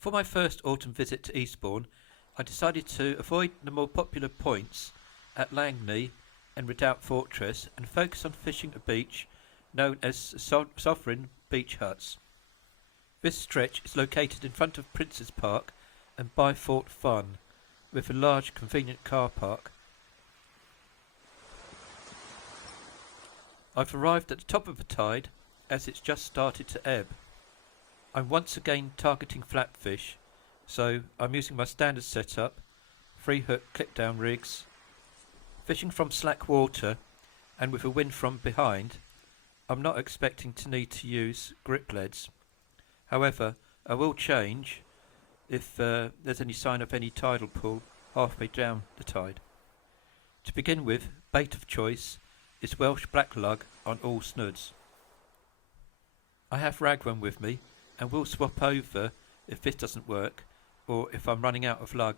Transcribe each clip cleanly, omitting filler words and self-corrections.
For my first autumn visit to Eastbourne, I decided to avoid the more popular points at Langley and Redoubt Fortress and focus on fishing a beach known as Sovereign Beach Huts. This stretch is located in front of Prince's Park and Byfort Fun, with a large convenient car park. I've arrived at the top of the tide as it's just started to ebb. I'm once again targeting flatfish, so I'm using my standard setup, 3-hook clip-down rigs, fishing from slack water and with a wind from behind. I'm not expecting to need to use grip leads. However, I will change if there's any sign of any tidal pull halfway down the tide. To begin with, bait of choice is Welsh black lug on all snoods. I have ragworm with me and will swap over if this doesn't work or if I'm running out of lug.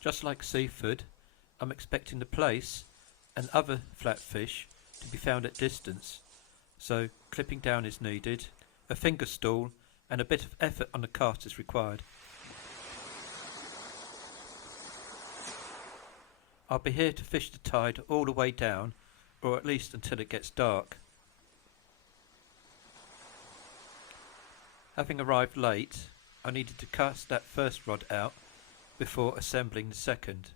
Just like Seaford, I'm expecting the plaice and other flatfish to be found at distance, so clipping down is needed, a finger stool and a bit of effort on the cast is required. I'll be here to fish the tide all the way down, or at least until it gets dark. Having arrived late, I needed to cast that first rod out before assembling the second.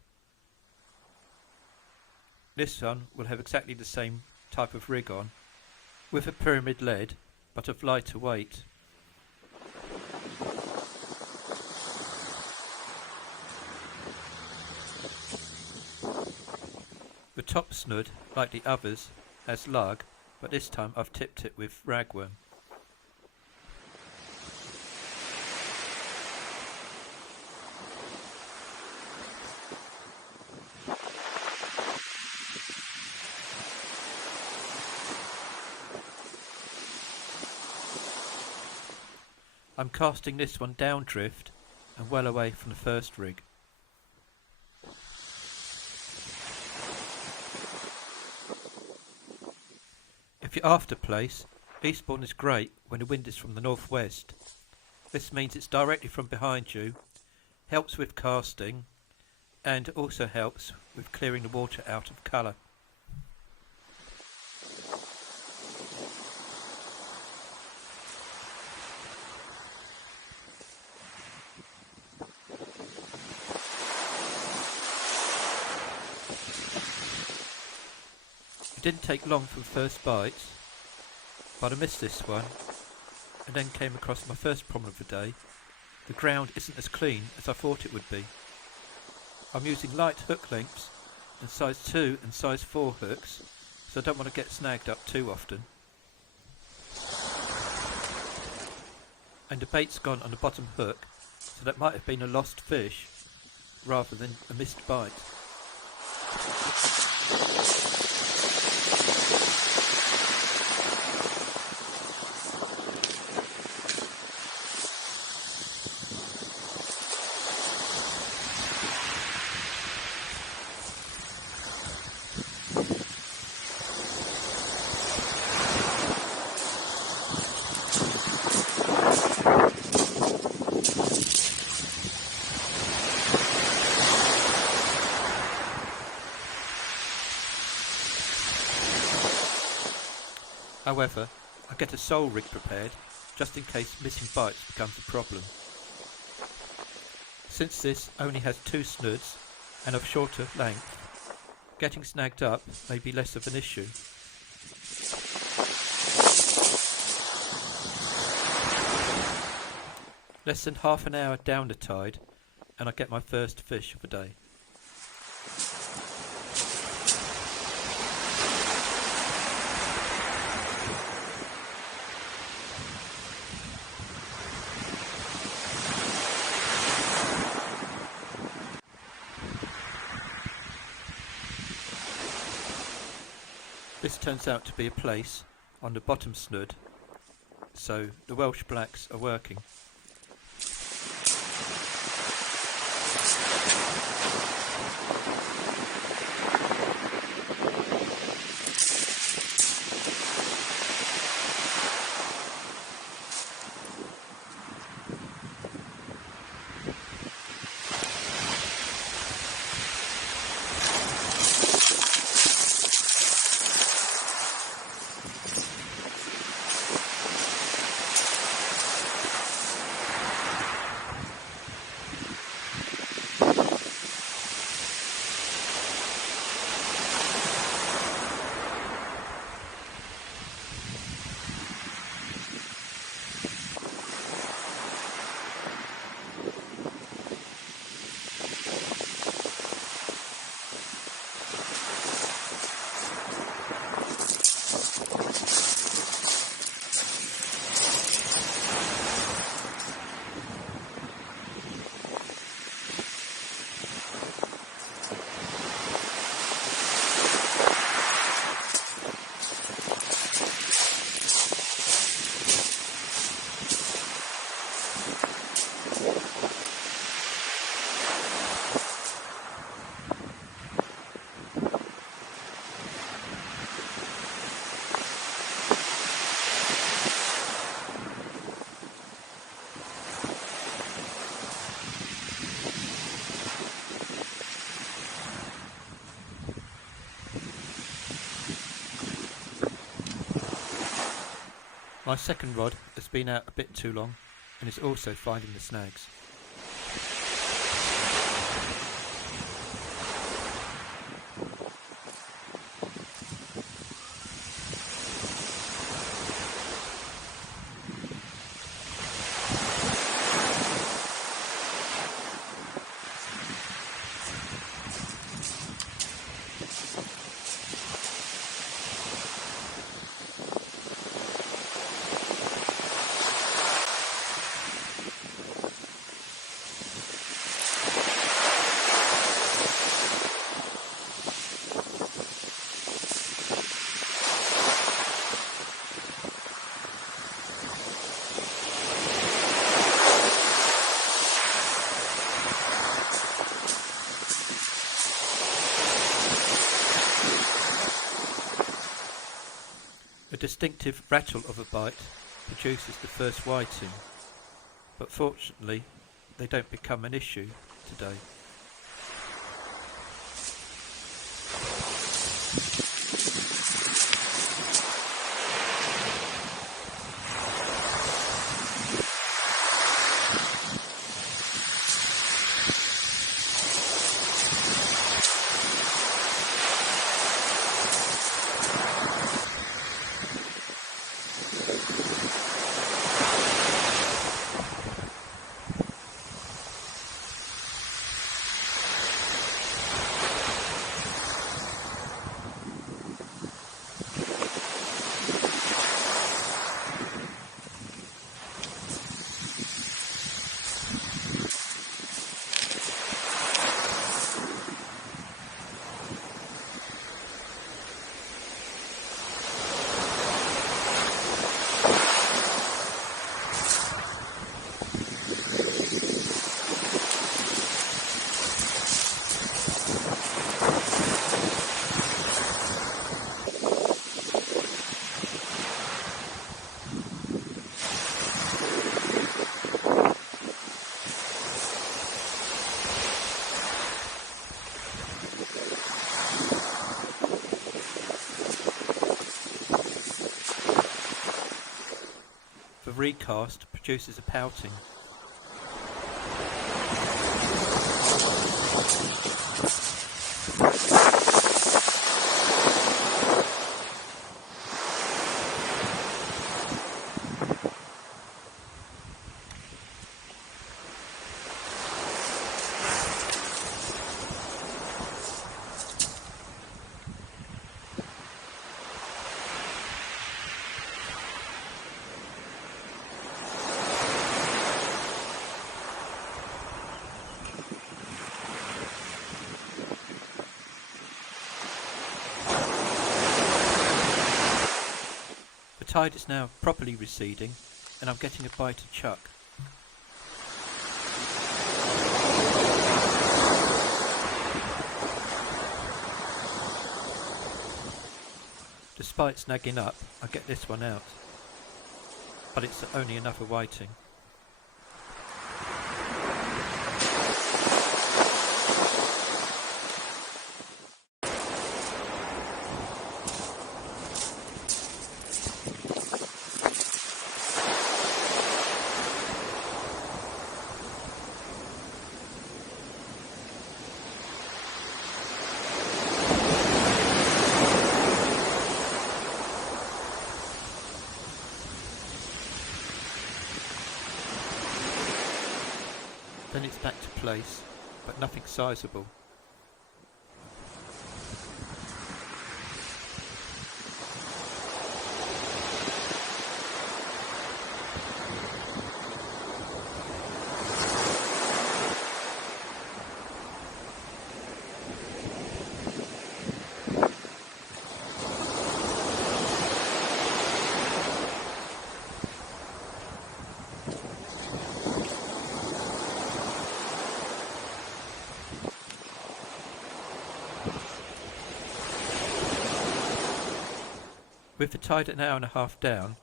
This one will have exactly the same type of rig on, with a pyramid lead, but of lighter weight. The top snood, like the others, has lug, but this time I've tipped it with ragworm. I'm casting this one downdrift and well away from the first rig. If you're after plaice, Eastbourne is great when the wind is from the northwest. This means it's directly from behind you, helps with casting, and also helps with clearing the water out of colour. It didn't take long for the first bite, but I missed this one and then came across my first problem of the day. The ground isn't as clean as I thought it would be. I'm using light hook lengths and size 2 and size 4 hooks, so I don't want to get snagged up too often. And the bait's gone on the bottom hook, so that might have been a lost fish rather than a missed bite. However, I get a sole rig prepared, just in case missing bites becomes a problem. Since this only has 2 snoods and of shorter length, getting snagged up may be less of an issue. Less than half an hour down the tide and I get my first fish of the day. This turns out to be a plaice on the bottom snood, so the Welsh blacks are working. My second rod has been out a bit too long and is also finding the snags. A distinctive rattle of a bite produces the first whiting, but fortunately they don't become an issue today. The recast produces a pouting. tide is now properly receding and I'm getting a bite of chuck. Despite snagging up, I get this one out, but it's only another whiting. Then it's back to plaice, but nothing sizable. With the tide an hour and a half down,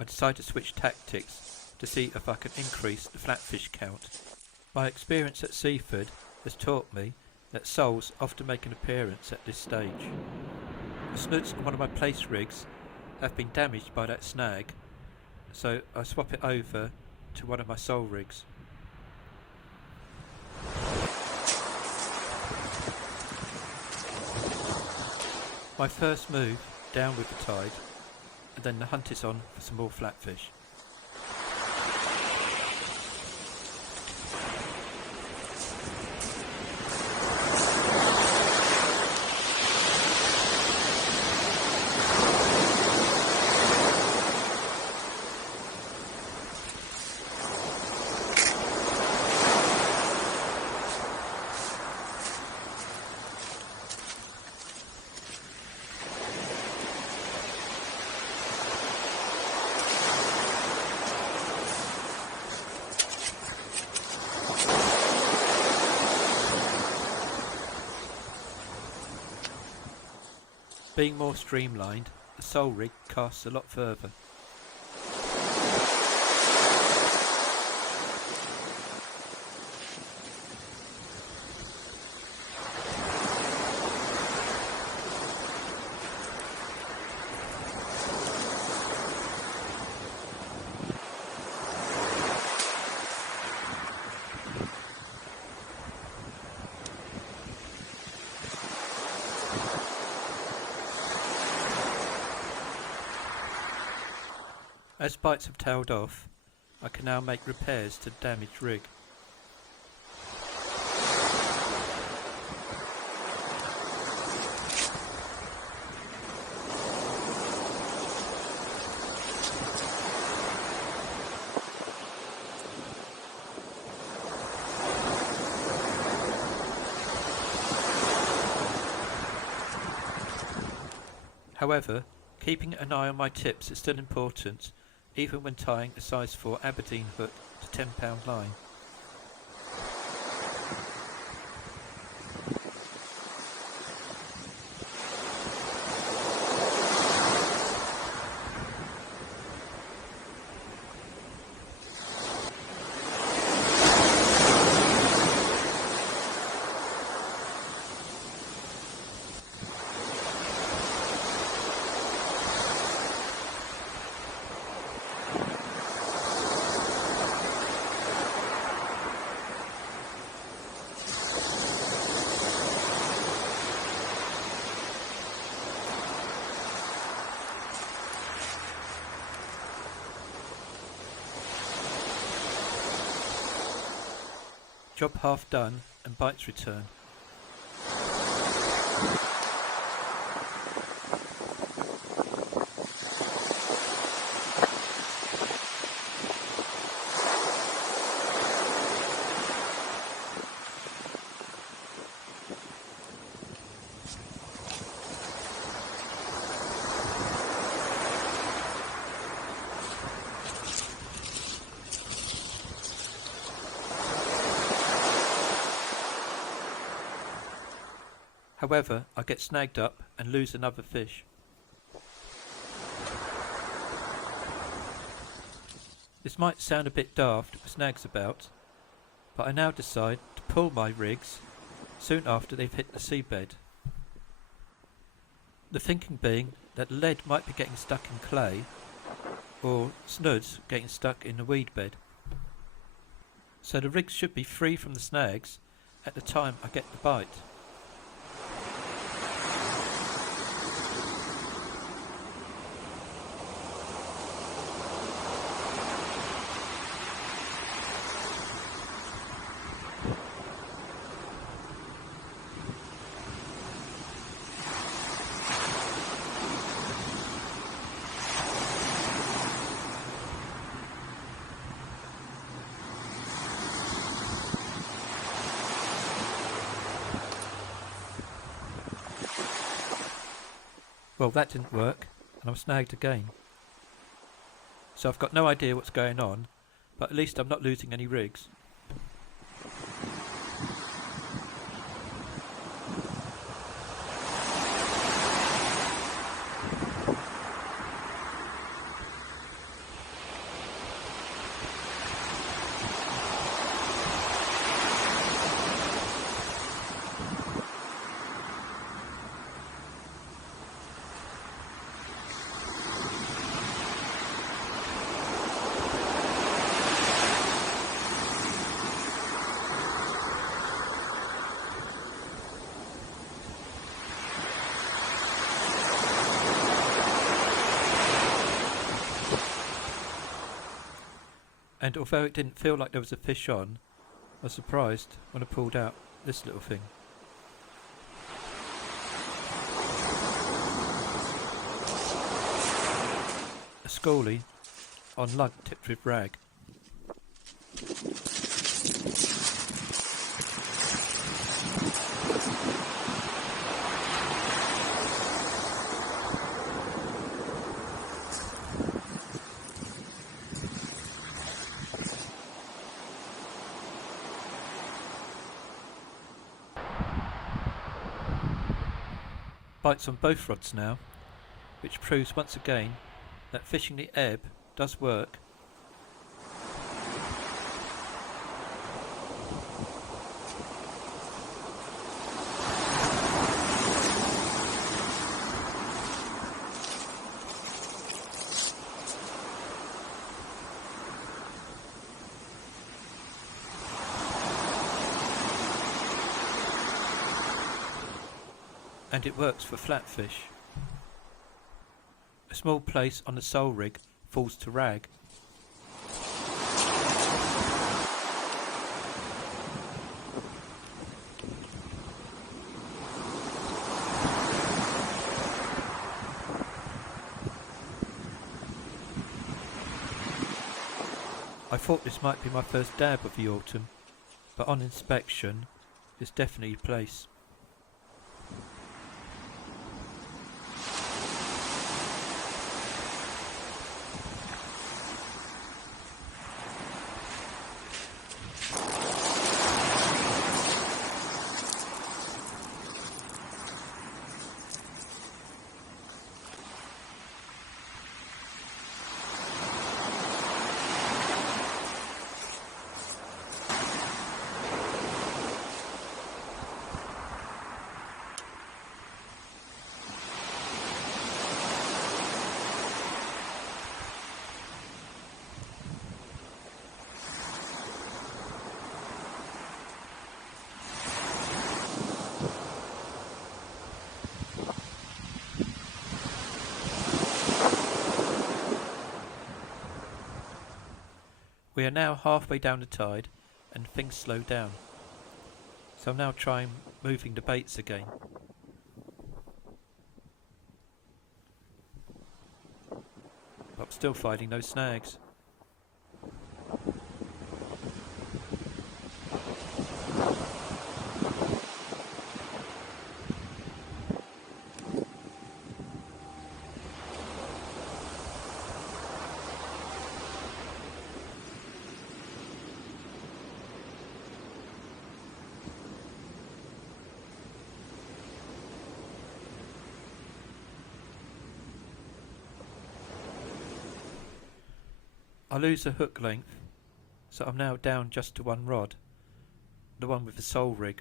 I decide to switch tactics to see if I can increase the flatfish count. My experience at Seaford has taught me that soles often make an appearance at this stage. The snoods on one of my plaice rigs have been damaged by that snag, so I swap it over to one of my sole rigs. My first move down with the tide, and then the hunt is on for some more flatfish. Being more streamlined, the sole rig casts a lot further. As bites have tailed off, I can now make repairs to the damaged rig. However, keeping an eye on my tips is still important, even when tying a size 4 Aberdeen hook to 10-pound line. Job half done and bites return. However, I get snagged up and lose another fish. This might sound a bit daft with snags about, but I now decide to pull my rigs soon after they've hit the seabed. The thinking being that lead might be getting stuck in clay, or snoods getting stuck in the weed bed. So the rigs should be free from the snags at the time I get the bite. Well, that didn't work, and I'm snagged again. So I've got no idea what's going on, but at least I'm not losing any rigs. And although it didn't feel like there was a fish on, I was surprised when I pulled out this little thing. A schoolie on lug tipped with rag. Bites on both rods now, which proves once again that fishing the ebb does work. And it works for flatfish. A small plaice on the sole rig falls to rag. I thought this might be my first dab of the autumn, but on inspection, it's definitely plaice. We are now halfway down the tide and things slow down. So I'm now trying moving the baits again. But I'm still finding no snags. I lose a hook length, so I'm now down just to one rod, the one with the sole rig.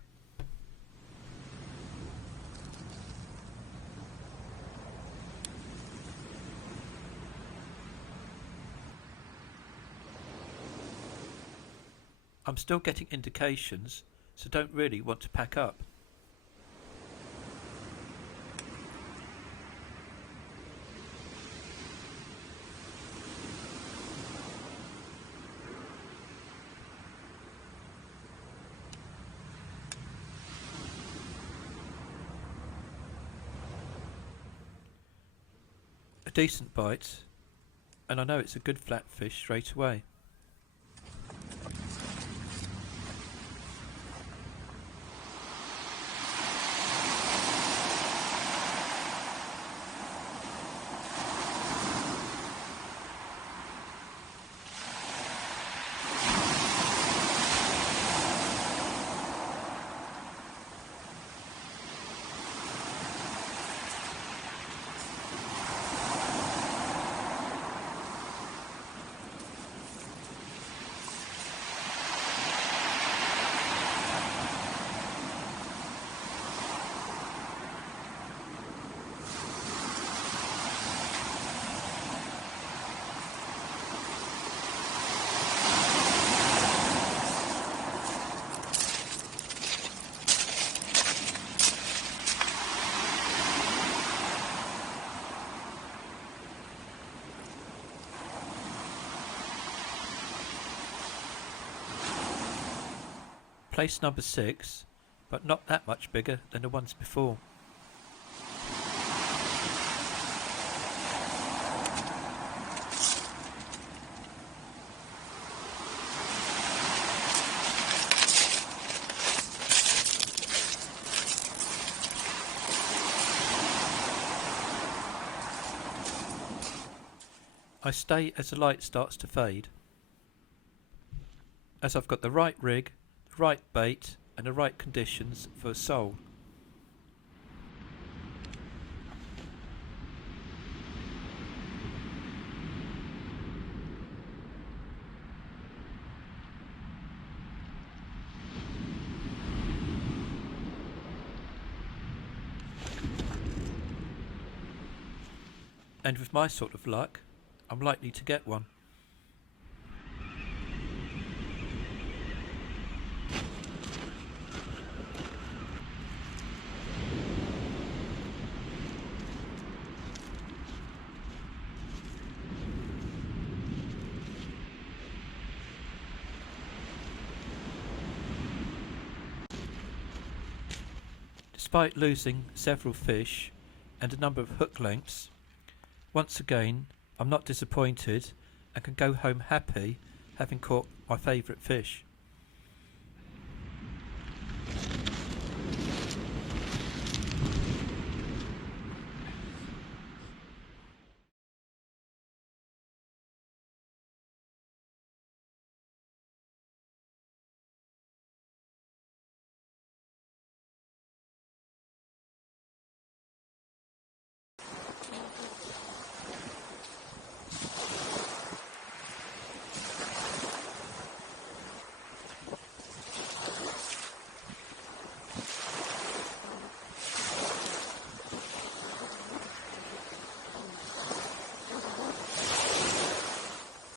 I'm still getting indications, so don't really want to pack up. A decent bite, and I know it's a good flatfish straight away. Plaice number 6, but not that much bigger than the ones before. I stay as the light starts to fade, as I've got the right rig, the right bait and the right conditions for a sole. And with my sort of luck, I'm likely to get one. Despite losing several fish and a number of hook lengths, once again I'm not disappointed and can go home happy having caught my favourite fish.